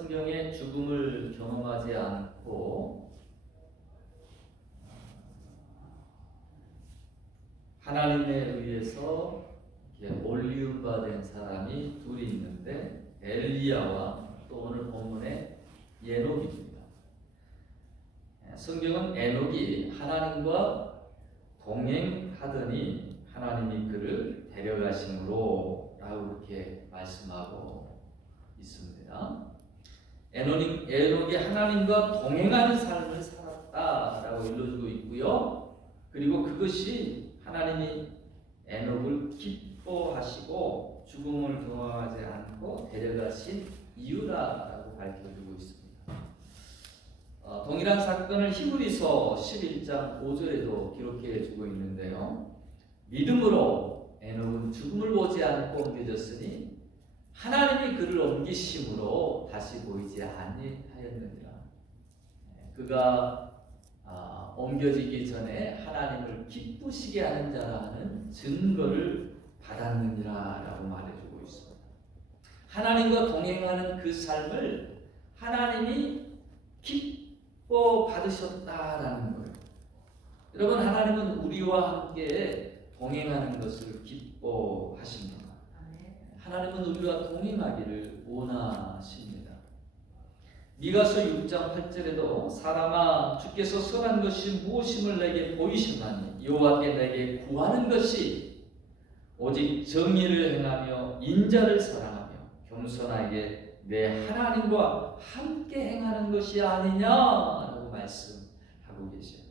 성경에 죽음을 경험하지 않고 하나님에 의해서 올리움바 된 사람이 둘이 있는데 엘리야와 또 오늘 본문의 에녹입니다. 성경은 에녹이 하나님과 동행하더니 하나님이 그를 데려가심으로 라고 이렇게 말씀하고 있습니다. 에녹이 하나님과 동행하는 삶을 살았다라고 일러주고 있고요. 그리고 그것이 하나님이 에녹을 기뻐하시고 죽음을 경험하지 않고 데려가신 이유라고 밝혀주고 있습니다. 동일한 사건을 히브리서 11장 5절에도 기록해 주고 있는데요. 믿음으로 에녹은 죽음을 보지 않고 옮겨졌으니 하나님이 그를 옮기심으로 다시 보이지 아니하였느니라. 그가 옮겨지기 전에 하나님을 기쁘시게 하는 자라는 증거를 받았느니라 라고 말해주고 있습니다. 하나님과 동행하는 그 삶을 하나님이 기뻐 받으셨다라는 거예요. 여러분, 하나님은 우리와 함께 동행하는 것을 기뻐하십니다. 하나님은 우리와 동행하기를 원하십니다. 미가서 6장 8절에도 사람아 주께서 선한 것이 무엇임을 내게 보이시나니 여호와께 내게 구하는 것이 오직 정의를 행하며 인자를 사랑하며 겸손하게 내 하나님과 함께 행하는 것이 아니냐라고 말씀하고 계세요.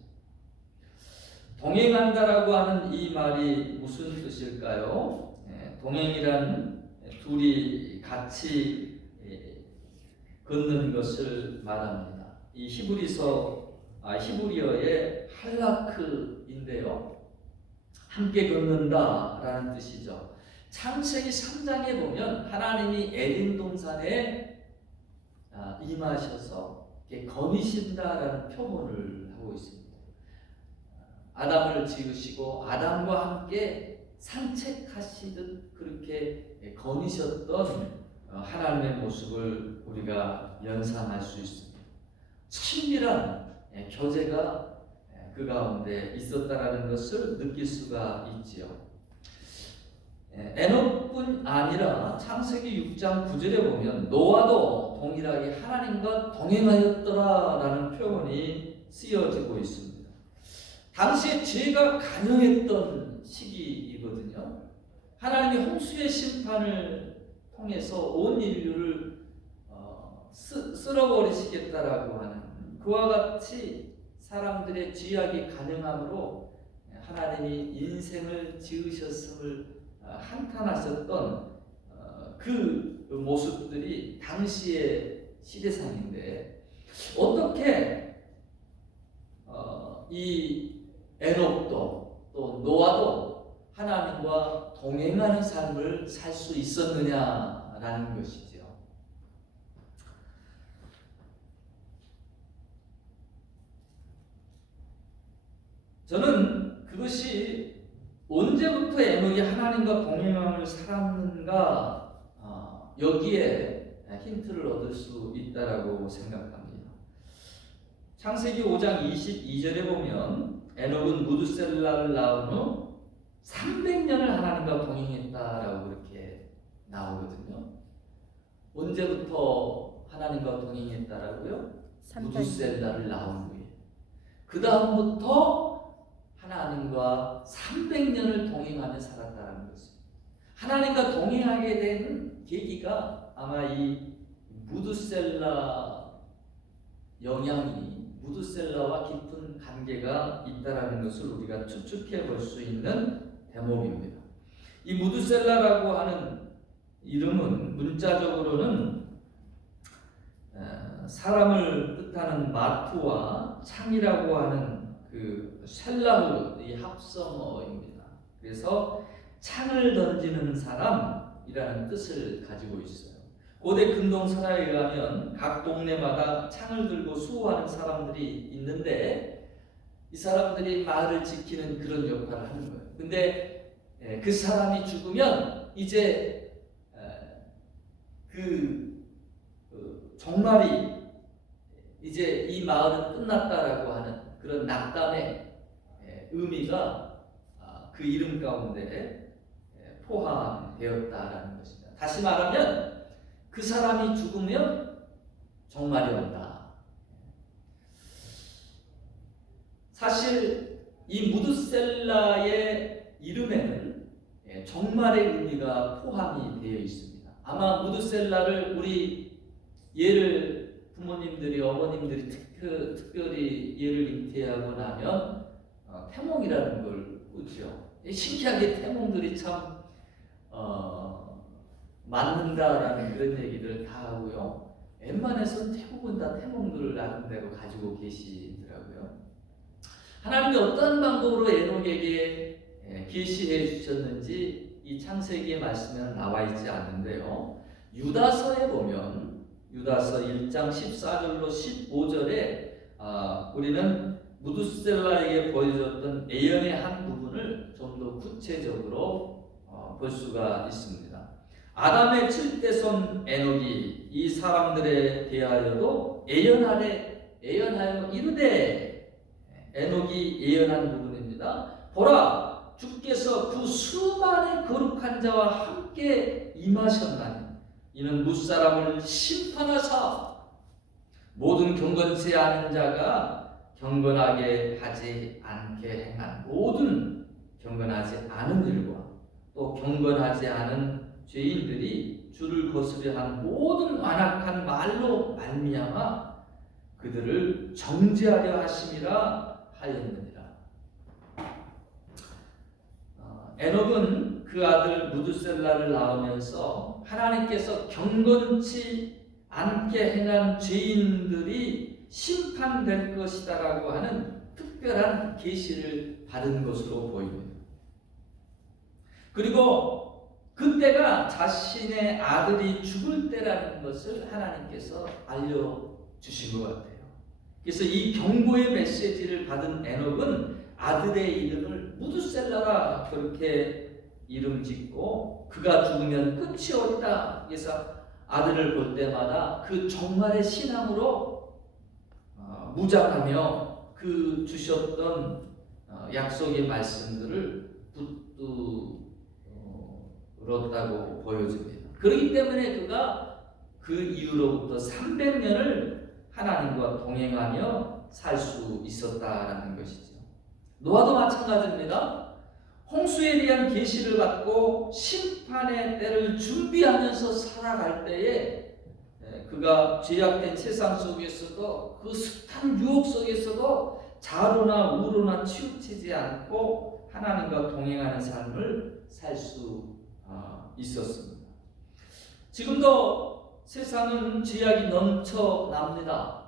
동행한다라고 하는 이 말이 무슨 뜻일까요? 동행이란 둘이 같이 걷는 것을 말합니다. 이 히브리어의 할라크인데요. 함께 걷는다라는 뜻이죠. 창세기 3장에 보면 하나님이 에덴 동산에 임하셔서 거니신다라는 표현을 하고 있습니다. 아담을 지으시고 아담과 함께 산책하시듯 그렇게 거니셨던 하나님의 모습을 우리가 연상할 수 있습니다. 친밀한 교제가 그 가운데 있었다라는 것을 느낄 수가 있지요. 에녹뿐 아니라 창세기 6장 9절에 보면 노아도 동일하게 하나님과 동행하였더라라는 표현이 쓰여지고 있습니다. 당시에 죄가 간영했던 시기이거든요. 하나님이 홍수의 심판을 통해서 온 인류를 쓸어버리시겠다라고 하는 그와 같이 사람들의 죄악이 간영함으로 하나님이 인생을 지으셨음을 한탄하셨던 그 모습들이 당시의 시대상인데 어떻게 이 에녹도 또 노아도 하나님과 동행하는 삶을 살 수 있었느냐라는 것이죠. 저는 그것이 언제부터 에녹이 하나님과 동행함을 살았는가 여기에 힌트를 얻을 수 있다라고 생각합니다. 창세기 5장 22절에 보면 에녹은 무드셀라를 낳은 후 300년을 하나님과 동행했다라고 그렇게 나오거든요. 언제부터 하나님과 동행했다라고요? 무드셀라를 낳은 후에. 그 다음부터 하나님과 300년을 동행하며 살았다는 것입니다. 하나님과 동행하게 된 계기가 아마 이 무드셀라 영향이 무드셀라와 깊은 관계가 있다라는 것을 우리가 추측해 볼 수 있는 대목입니다. 이 무드셀라라고 하는 이름은 문자적으로는 사람을 뜻하는 마투와 창이라고 하는 그 셀라흐의 합성어입니다. 그래서 창을 던지는 사람이라는 뜻을 가지고 있어요. 고대 근동선화에 의하면 각 동네마다 창을 들고 수호하는 사람들이 있는데 이 사람들이 마을을 지키는 그런 역할을 하는 거예요. 근데 그 사람이 죽으면 이제 그 종말이 이제 이 마을은 끝났다라고 하는 그런 낙담의 의미가 그 이름 가운데 포함되었다라는 것입니다. 다시 말하면 그 사람이 죽으면 종말이 온다. 사실 이 무드셀라의 이름에는 종말의 의미가 포함이 되어 있습니다. 아마 무드셀라를 우리 예를 부모님들이 어머님들이 특별히 예를 잉태하고 나면 태몽이라는 걸 꾸죠. 신기하게 태몽들이 참 맞는다라는 그런 얘기를 다 하고요. 웬만해서는 대부분 다 태몽들을 나름대로 가지고 계시더라고요. 하나님이 어떤 방법으로 에녹에게 계시해 주셨는지 이 창세기의 말씀에는 나와 있지 않는데요. 유다서에 보면 유다서 1장 14절로 15절에 우리는 무드셀라에게 보여줬던 예언의 한 부분을 좀 더 구체적으로 볼 수가 있습니다. 아담의 7대손 에녹이 이 사람들에 대하여도 예언하여 이르되, 에녹이 예언한 부분입니다. 보라, 주께서 그 수많은 거룩한 자와 함께 임하셨나니 이는 무사람을 심판하사 모든 경건치 않은 자가 경건하게 하지 않게 행한 모든 경건하지 않은 일과 또 경건하지 않은 죄인들이 주를 거스려 한 모든 완악한 말로 말미암아 그들을 정죄하려 하심이라 하였느니라. 에녹은 그 아들 무드셀라를 낳으면서 하나님께서 경건치 않게 행한 죄인들이 심판될 것이다라고 하는 특별한 계시를 받은 것으로 보입니다. 그리고 그때가 자신의 아들이 죽을 때라는 것을 하나님께서 알려주신 것 같아요. 그래서 이 경고의 메시지를 받은 에녹은 아들의 이름을 무드셀라라 그렇게 이름 짓고 그가 죽으면 끝이 오리다. 그래서 아들을 볼 때마다 그 종말의 신앙으로 무장하며 그 주셨던 약속의 말씀들을 붙들었다고 보여집니다. 그렇기 때문에 그가 그 이후로부터 300년을 하나님과 동행하며 살 수 있었다라는 것이죠. 노아도 마찬가지입니다. 홍수에 대한 계시를 받고 심판의 때를 준비하면서 살아갈 때에 그가 죄악된 세상 속에서도 그 숱한 유혹 속에서도 좌로나 우로나 치우치지 않고 하나님과 동행하는 삶을 살 수 있었습니다. 지금도 세상은 죄악이 넘쳐납니다.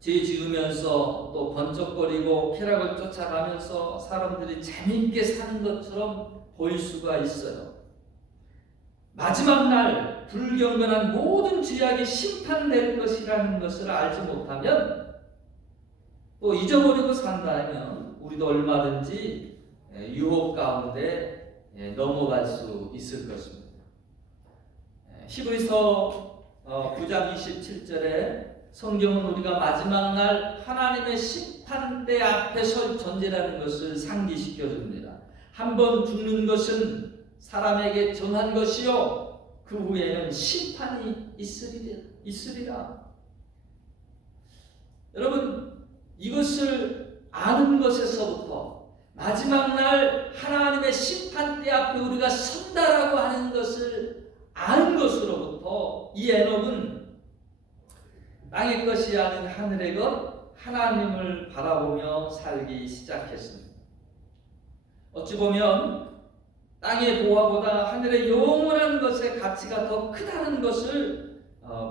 죄 지으면서 또 번쩍거리고 쾌락을 쫓아가면서 사람들이 재미있게 사는 것처럼 보일 수가 있어요. 마지막 날 불경건한 모든 죄악이 심판될 것이라는 것을 알지 못하면 또 잊어버리고 산다면 우리도 얼마든지 유혹 가운데 넘어갈 수 있을 것입니다. 히브리서 9장 27절에 성경은 우리가 마지막 날 하나님의 심판대 앞에 설 존재라는 것을 상기시켜 줍니다. 한번 죽는 것은 사람에게 정한 것이요 그 후에는 심판이 있으리라. 여러분, 이것을 아는 것에서부터 마지막 날 하나님의 심판대 앞에 우리가 선다라고 하는 것을 아는 것으로부터 이 에녹은 땅의 것이 아닌 하늘의 것 하나님을 바라보며 살기 시작했습니다. 어찌 보면 땅의 보화보다 하늘의 영원한 것의 가치가 더 크다는 것을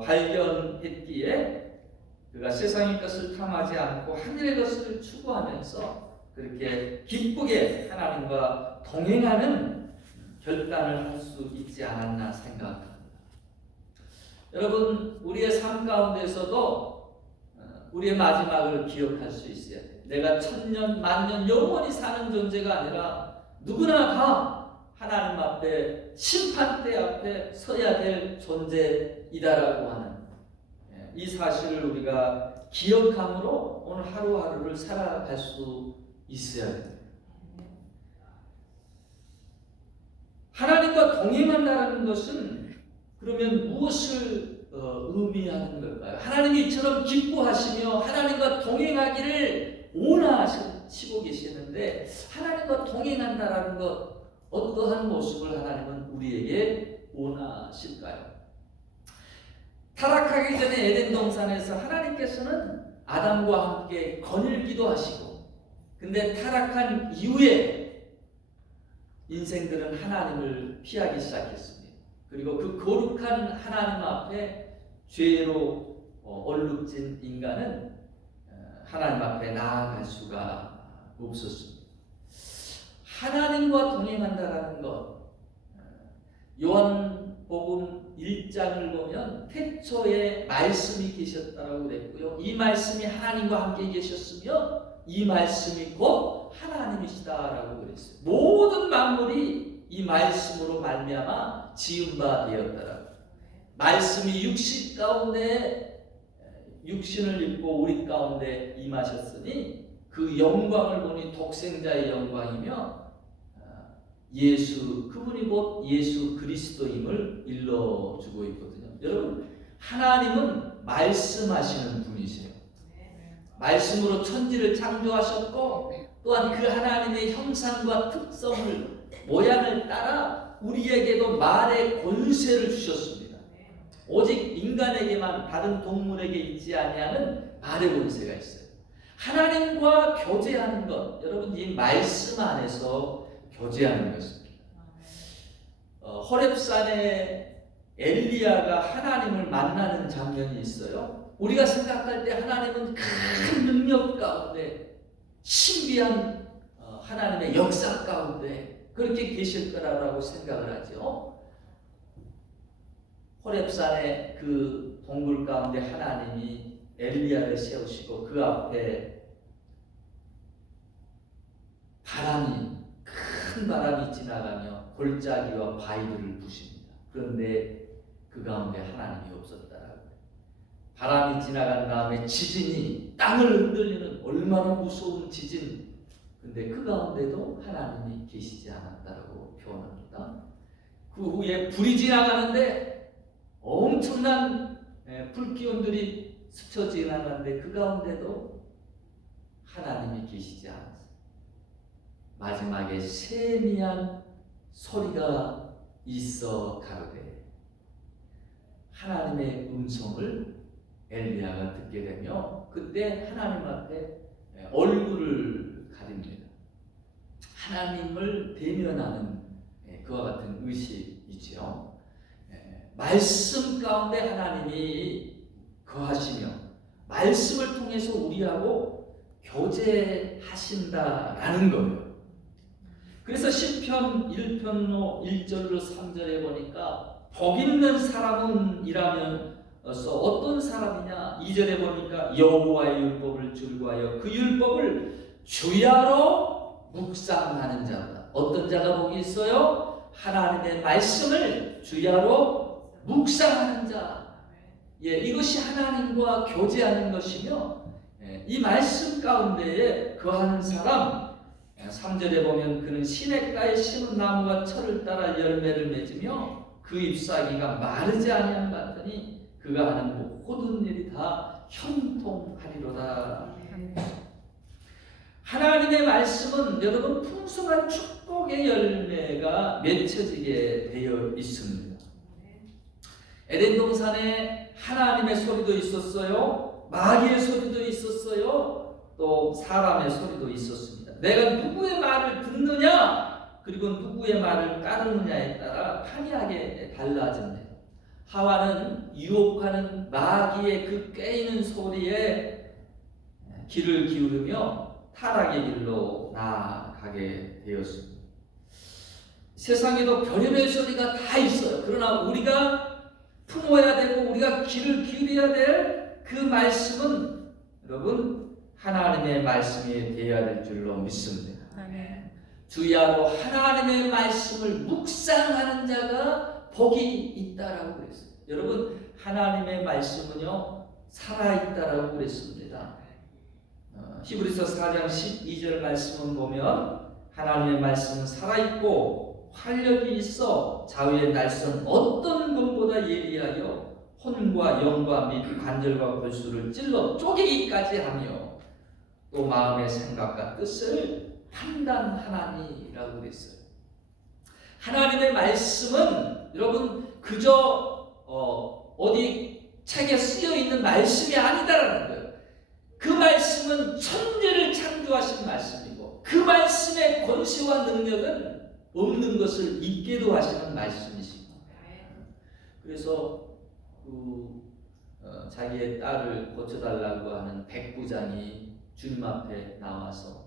발견했기에 그가 세상의 것을 탐하지 않고 하늘의 것을 추구하면서 그렇게 기쁘게 하나님과 동행하는 결단을 할 수 있지 않았나 생각합니다. 여러분, 우리의 삶 가운데서도 우리의 마지막을 기억할 수 있어야 돼요. 내가 천년, 만년, 영원히 사는 존재가 아니라 누구나 다 하나님 앞에 심판대 앞에 서야 될 존재이다라고 하는 이 사실을 우리가 기억함으로 오늘 하루하루를 살아갈 수 있어야 됩니다. 하나님과 동행한다는 것은 그러면 무엇을 의미하는 걸까요? 하나님이 이처럼 기뻐하시며 하나님과 동행하기를 원하시고 계시는데 하나님과 동행한다라는 것 어떠한 모습을 하나님은 우리에게 원하실까요? 타락하기 전에 에덴 동산에서 하나님께서는 아담과 함께 거닐기도 하시고 근데 타락한 이후에 인생들은 하나님을 피하기 시작했습니다. 그리고 그 거룩한 하나님 앞에 죄로 얼룩진 인간은 하나님 앞에 나아갈 수가 없었습니다. 하나님과 동행한다라는 것, 요한복음 1장을 보면 태초에 말씀이 계셨다라고 그랬고요. 이 말씀이 하나님과 함께 계셨으며 이 말씀이 곧 하나님이시다라고 그랬어요. 모든 만물이 이 말씀으로 말미암아 지은 바 되었다라고. 말씀이 육신 가운데 육신을 입고 우리 가운데 임하셨으니 그 영광을 보니 독생자의 영광이며 예수 그분이 곧 예수 그리스도임을 일러주고 있거든요. 여러분 하나님은 말씀하시는 분이세요. 말씀으로 천지를 창조하셨고 또한 그 하나님의 형상과 특성을 모양을 따라 우리에게도 말의 권세를 주셨습니다. 오직 인간에게만 다른 동물에게 있지 아니하는 말의 권세가 있어요. 하나님과 교제하는 것, 여러분 이 말씀 안에서 교제하는 것입니다. 호렙산에 엘리야가 하나님을 만나는 장면이 있어요. 우리가 생각할 때 하나님은 큰 능력 가운데 신비한 하나님의 역사 가운데 그렇게 계실 거라고 생각을 하죠. 호렙산의 그 동굴 가운데 하나님이 엘리야를 세우시고 그 앞에 큰 바람이 지나가며 골짜기와 바위들을 부십니다. 그런데 그 가운데 하나님이 없었다라고. 바람이 지나간 다음에 지진이 땅을 흔들리는 얼마나 무서운 지진. 근데 그 가운데도 하나님이 계시지 않았다라고 표현합니다. 그 후에 불이 지나가는데 엄청난 불기운들이 스쳐 지나가는데 그 가운데도 하나님이 계시지 않았어요. 마지막에 세미한 소리가 있어 가로되 하나님의 음성을 엘리야가 듣게 되며 그때 하나님 앞에 얼굴을 가립니다. 하나님을 대면하는 그와 같은 의식이지요. 말씀 가운데 하나님이 거하시며 말씀을 통해서 우리하고 교제하신다라는 거예요. 그래서 시편 1편로 1절로 3절에 보니까 복 있는 사람은 이라면서 어떤 사람이냐 2절에 보니까 여호와의 율법을 즐거워하여 그 율법을 주야로 묵상하는 자다. 어떤 자가 복이 있어요? 하나님의 말씀을 주야로 묵상하는 자. 이것이 하나님과 교제하는 것이며 이 말씀 가운데에 거하는 사람 3절에 보면 그는 시냇가에 심은 나무가 철을 따라 열매를 맺으며 그 잎사귀가 마르지 아니한 것 같으니 그가 하는 모든 일이 다 형통하리로다. 하나님의 말씀은 여러분 풍성한 축복의 열매가 맺혀지게 되어 있습니다. 에덴 동산에 하나님의 소리도 있었어요. 마귀의 소리도 있었어요. 또 사람의 소리도 있었습니다. 내가 누구의 말을 듣느냐 그리고 누구의 말을 따르느냐에 따라 판이하게 달라집니다. 하와는 유혹하는 마귀의 그 꾀이는 소리에 귀를 기울이며 타락의 길로 나아가게 되었습니다. 세상에도 별의별 소리가 다 있어요. 그러나 우리가 품어야 되고 우리가 귀를 기울여야 될 그 말씀은 여러분 하나님의 말씀이 되어야 될 줄로 믿습니다. 아멘. 주야로 하나님의 말씀을 묵상하는 자가 복이 있다라고 그랬어요. 여러분 하나님의 말씀은요 살아있다라고 그랬습니다. 히브리서 4장 12절 말씀을 보면 하나님의 말씀은 살아있고 활력이 있어 좌우의 날선 어떤 것보다 예리하여 혼과 영과 및 관절과 골수를 찔러 쪼개기까지 하며 또 마음의 생각과 뜻을 판단하나니라고 그랬어요. 하나님의 말씀은 여러분 그저 어디 책에 쓰여 있는 말씀이 아니다라는 거예요. 그 말씀은 천지를 창조하신 말씀이고 그 말씀의 권세와 능력은 없는 것을 있게도 하시는 말씀이시고, 그래서 자기의 딸을 고쳐달라고 하는 백부장이 주님 앞에 나와서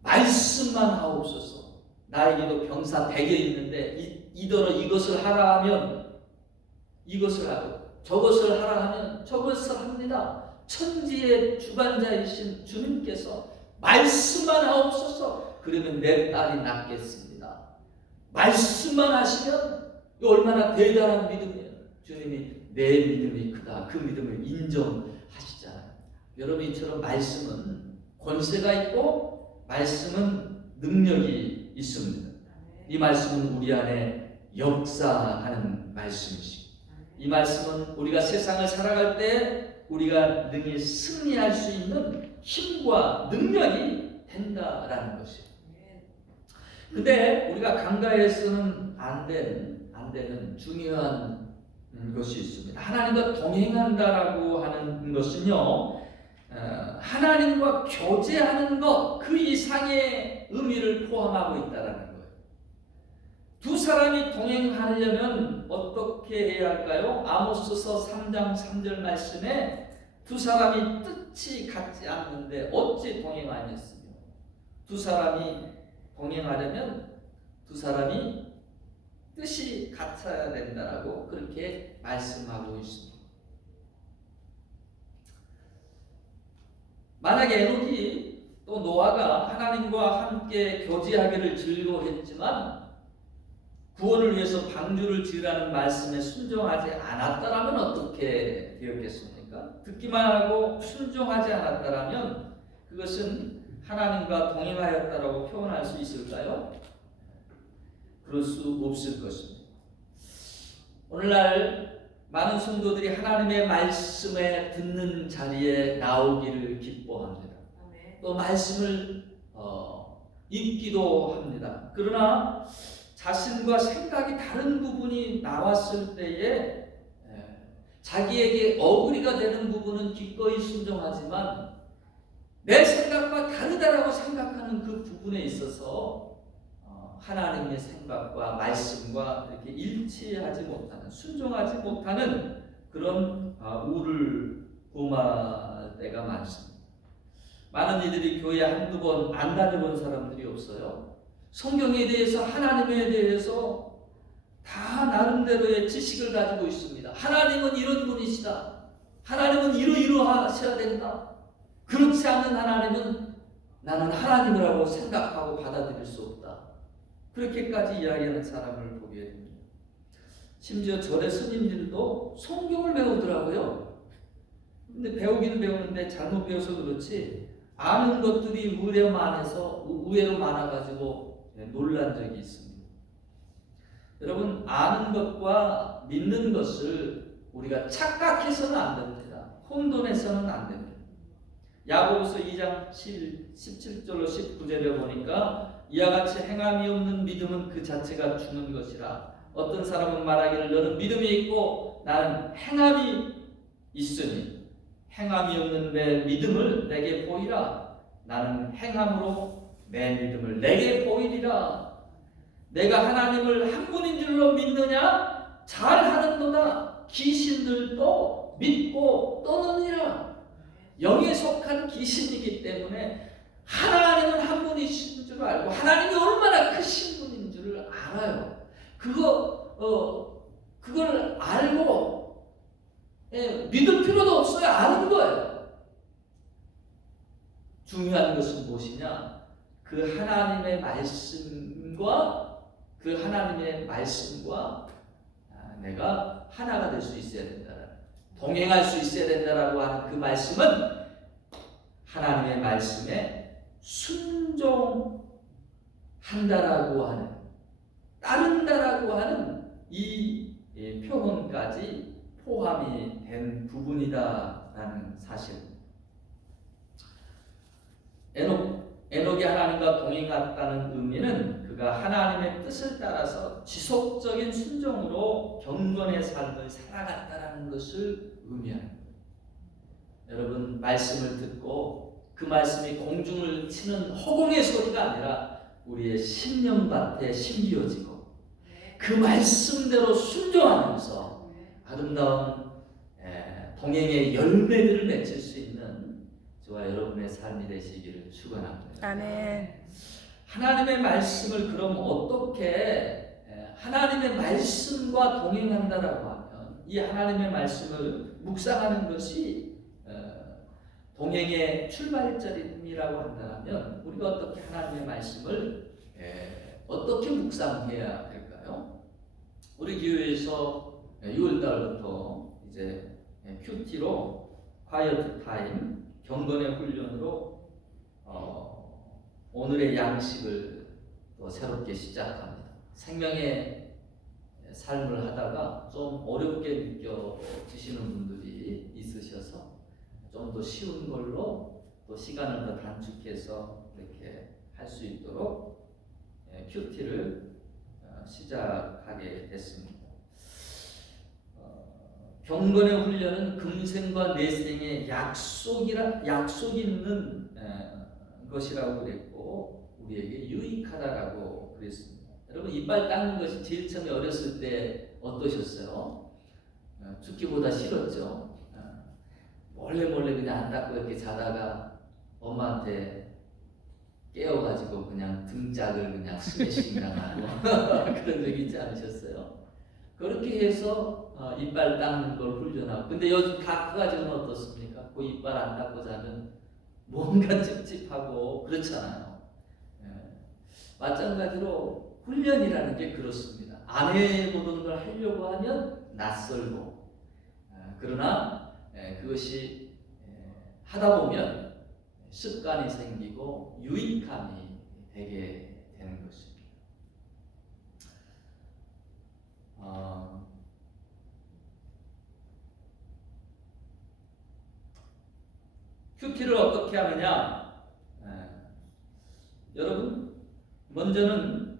말씀만 하옵소서. 나에게도 병사 100여 있는데 이더러 이것을 하라 하면 이것을 하고 저것을 하라 하면 저것을 합니다. 천지의 주관자이신 주님께서 말씀만 하옵소서. 그러면 내 딸이 낫겠습니다. 말씀만 하시면 얼마나 대단한 믿음이에요. 주님이 내 믿음이 크다, 그 믿음을 인정하시잖아요. 여러분, 이처럼 말씀은 권세가 있고 말씀은 능력이 있습니다. 이 말씀은 우리 안에 역사하는 말씀이시고, 이 말씀은 우리가 세상을 살아갈 때 우리가 능히 승리할 수 있는 힘과 능력이 된다라는 것이에요. 근데 우리가 간과해서는 안 되는 중요한 것이 있습니다. 하나님과 동행한다라고 하는 것은요, 하나님과 교제하는 것 그 이상의 의미를 포함하고 있다라는 거예요. 두 사람이 동행하려면 어떻게 해야 할까요? 아모스서 3장 3절 말씀에 두 사람이 뜻이 같지 않는데 어찌 동행하겠으며, 두 사람이 동행하려면 두 사람이 뜻이 같아야 된다라고 그렇게 말씀하고 있습니다. 만약에 에녹이 또 노아가 하나님과 함께 교제하기를 즐거워했지만 구원을 위해서 방주를 지으라는 말씀에 순종하지 않았다라면 어떻게 되었겠습니까? 듣기만 하고 순종하지 않았다라면 그것은 하나님과 동행하였다라고 표현할 수 있을까요? 그럴 수 없을 것입니다. 오늘날 많은 성도들이 하나님의 말씀에 듣는 자리에 나오기를 기뻐합니다. 또 말씀을 읽기도 합니다. 그러나 자신과 생각이 다른 부분이 나왔을 때에 자기에게 어구리가 되는 부분은 기꺼이 순종하지만 내 생각과 다르다라고 생각하는 그 부분에 있어서 하나님의 생각과 말씀과 이렇게 일치하지 못하는, 순종하지 못하는 그런 우를 범할 때가 많습니다. 많은 이들이 교회 한두 번 안 다녀본 사람들이 없어요. 성경에 대해서, 하나님에 대해서 다 나름대로의 지식을 가지고 있습니다. 하나님은 이런 분이시다. 하나님은 이러하셔야 된다. 그렇지 않은 하나님은 나는 하나님이라고 생각하고 받아들일 수 없다. 그렇게까지 이야기하는 사람을 보게 됩니다. 심지어 절의 스님들도 성경을 배우더라고요. 근데 배우기는 배우는데 잘못 배워서 그렇지 아는 것들이 의외로 많아가지고 놀란 적이 있습니다. 여러분, 아는 것과 믿는 것을 우리가 착각해서는 안 됩니다. 혼돈해서는 안 됩니다. 야고보서 2장 17절로 19절에 보니까 이와 같이 행함이 없는 믿음은 그 자체가 죽는 것이라. 어떤 사람은 말하기를 너는 믿음이 있고 나는 행함이 있으니 행함이 없는 내 믿음을 내게 보이라. 나는 행함으로 내 믿음을 내게 보이리라. 내가 하나님을 한 분인 줄로 믿느냐? 잘하는도다. 귀신들도 믿고 떠느니라. 영에 속한 귀신이기 때문에 하나님은 한 분이신 줄 알고 하나님이 얼마나 크신 분인 줄 알아요. 그걸 알고 믿을 필요도 없어요. 아는 거예요. 중요한 것은 무엇이냐? 그 하나님의 말씀과 내가 하나가 될 수 있어야 된다. 동행할 수 있어야 된다라고 하는 그 말씀은 하나님의 말씀에 순종한다라고 하는, 따른다라고 하는 이 표현까지 포함이 된 부분이다라는 사실입니다. 에녹이 하나님과 동행했다는 의미는 그가 하나님의 뜻을 따라서 지속적인 순종으로 경건의 삶을 살아갔다는 것을 의미합니다. 여러분, 말씀을 듣고 그 말씀이 공중을 치는 허공의 소리가 아니라 우리의 심령밭에 심겨지고 그 말씀대로 순종하면서 아름다운 동행의 열매들을 맺을 수 있는 저와 여러분의 삶이 되시기를 축원합니다. 아멘. 하나님의 말씀을 그럼 어떻게 하나님의 말씀과 동행한다라고 하면, 이 하나님의 말씀을 묵상하는 것이 동행의 출발점이라고 한다면 우리가 어떻게 하나님의 말씀을 어떻게 묵상해야 될까요? 우리 교회에서 6월달부터 이제 큐티로 콰이어트 타임, 경건의 훈련으로 오늘의 양식을 또 새롭게 시작합니다. 생명의 삶을 하다가 좀 어렵게 느껴지시는 분들이 있으셔서 좀 더 쉬운 걸로 또 시간을 더 단축해서 이렇게 할 수 있도록 큐티를 시작하게 됐습니다. 경건의 훈련은 금생과 내생의 약속 있는 것이라고 그랬고 우리에게 유익하다라고 그랬습니다. 여러분, 이빨 닦는 것이 제일 처음에 어렸을 때 어떠셨어요? 죽기보다 싫었죠. 몰래 그냥 안 닦고 이렇게 자다가 엄마한테 깨워가지고 그냥 등짝을 그냥 스매싱 당하고 그런 적 있지 않으셨어요? 그렇게 해서 이빨 닦는 걸 훈련하고. 근데 요즘 가족은 어떻습니까? 그 이빨 안 닦고 자면 뭔가 찝찝하고 그렇잖아요. 마찬가지로 훈련이라는 게 그렇습니다. 안 해보던 걸 하려고 하면 낯설고, 그러나 그것이 하다 보면 습관이 생기고 유익함이 되게 되는 것입니다. 큐티를 어떻게 하느냐? 여러분, 먼저는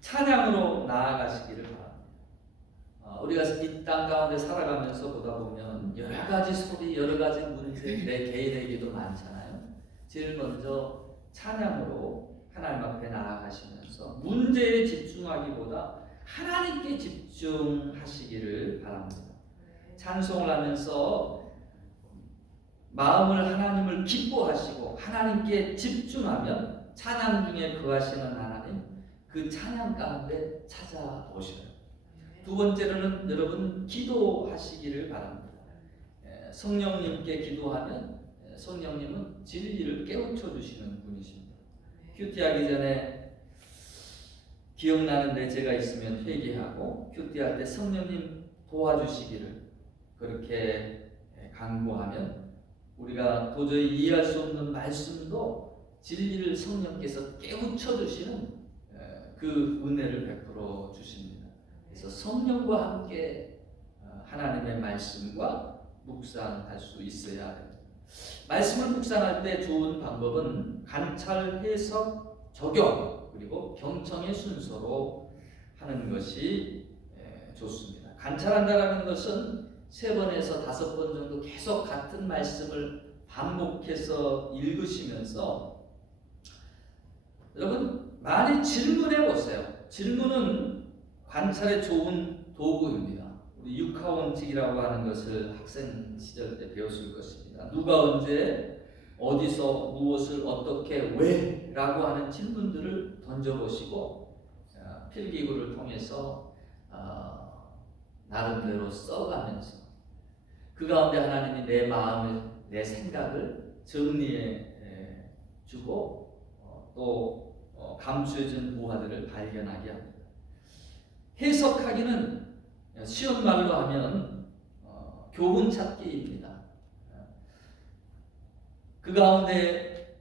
찬양으로 나아가시기를 바랍니다. 우리가 이 땅 가운데 살아가면서 보다 보면 여러 가지 소리, 여러 가지 문제, 내 개인에게도 많잖아요. 제일 먼저 찬양으로 하나님 앞에 나아가시면서 문제에 집중하기보다 하나님께 집중하시기를 바랍니다. 찬송을 하면서 마음을 하나님을 기뻐하시고 하나님께 집중하면 찬양 중에 거하시는 하나님, 그 찬양 가운데 찾아오셔요. 두 번째로는 여러분, 기도하시기를 바랍니다. 성령님께 기도하면 성령님은 진리를 깨우쳐 주시는 분이십니다. 큐티하기 전에 기억나는 내재가 있으면 회개하고, 큐티할 때 성령님 도와주시기를 그렇게 간구하면 우리가 도저히 이해할 수 없는 말씀도 진리를 성령께서 깨우쳐 주시는 그 은혜를 베풀어 주십니다. 그래서 성령과 함께 하나님의 말씀과 묵상할 수 있어야 합니다. 말씀을 묵상할 때 좋은 방법은 관찰, 해석, 적용, 그리고 경청의 순서로 하는 것이 좋습니다. 관찰한다는 것은 3번에서 5번 정도 계속 같은 말씀을 반복해서 읽으시면서 여러분, 많이 질문해 보세요. 질문은 관찰에 좋은 도구입니다. 우리 육하원칙이라고 하는 것을 학생 시절 때 배웠을 것입니다. 누가 언제 어디서 무엇을 어떻게 왜 라고 하는 질문들을 던져보시고 필기구를 통해서 나름대로 써가면서 그 가운데 하나님이 내 마음을, 내 생각을 정리해 주고 또 감추어진 부하들을 발견하게 합니다. 해석하기는 쉬운 말로 하면 교훈 찾기입니다. 그 가운데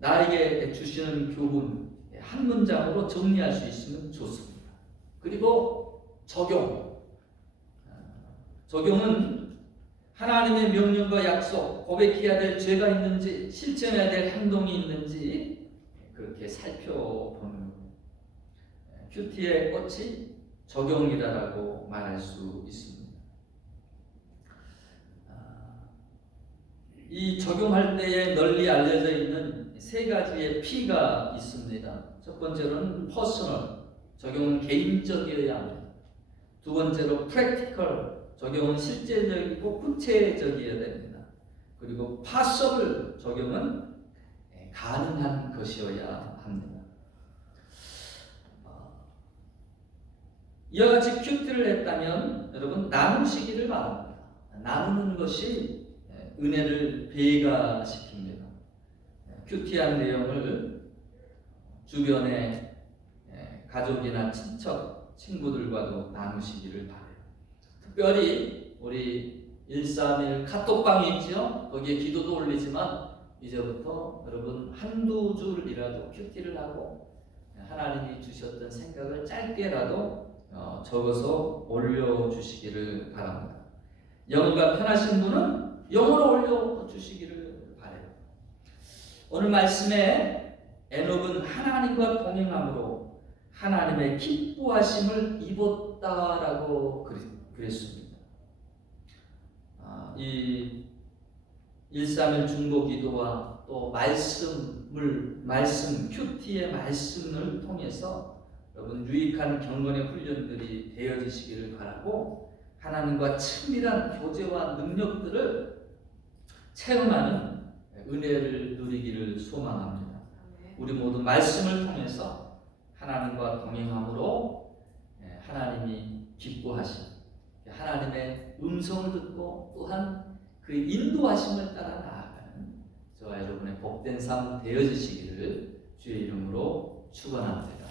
나에게 주시는 교훈 한 문장으로 정리할 수 있으면 좋습니다. 그리고 적용은 하나님의 명령과 약속, 고백해야 될 죄가 있는지, 실천해야 될 행동이 있는지 그렇게 살펴보는 거예요. 큐티의 꽃이 적용이라고 말할 수 있습니다. 이 적용할 때에 널리 알려져 있는 세 가지의 P가 있습니다. 첫 번째로는 퍼스널, 적용은 개인적이어야 합니다. 두 번째로 프랙티컬, 적용은 실제적이고 구체적이어야 됩니다. 그리고 possible, 적용은 가능한 것이어야 합니다. 이와 같이 큐티를 했다면 여러분 나누시기를 바랍니다. 나누는 것이 은혜를 배가시킵니다. 큐티한 내용을 주변의 가족이나 친척, 친구들과도 나누시기를 바라요. 특별히 우리 131 카톡방이 있죠. 거기에 기도도 올리지만 이제부터 여러분 한두 줄이라도 큐티를 하고 하나님이 주셨던 생각을 짧게라도 적어서 올려주시기를 바랍니다. 영어가 편하신 분은 영어로 올려주시기를 바라요. 오늘 말씀에 에녹은 하나님과 동행함으로 하나님의 기뻐하심을 입었다라고 그랬습니다. 이 131 중보기도와 또 큐티의 말씀을 통해서 여러분 유익한 경건의 훈련들이 되어지시기를 바라고 하나님과 친밀한 교제와 능력들을 체험하는 은혜를 누리기를 소망합니다. 우리 모두 말씀을 통해서 하나님과 동행함으로 하나님이 기뻐하신 하나님의 음성을 듣고 또한 그 인도하심을 따라 나아가는 저와 여러분의 복된 삶 되어지시기를 주의 이름으로 축원합니다.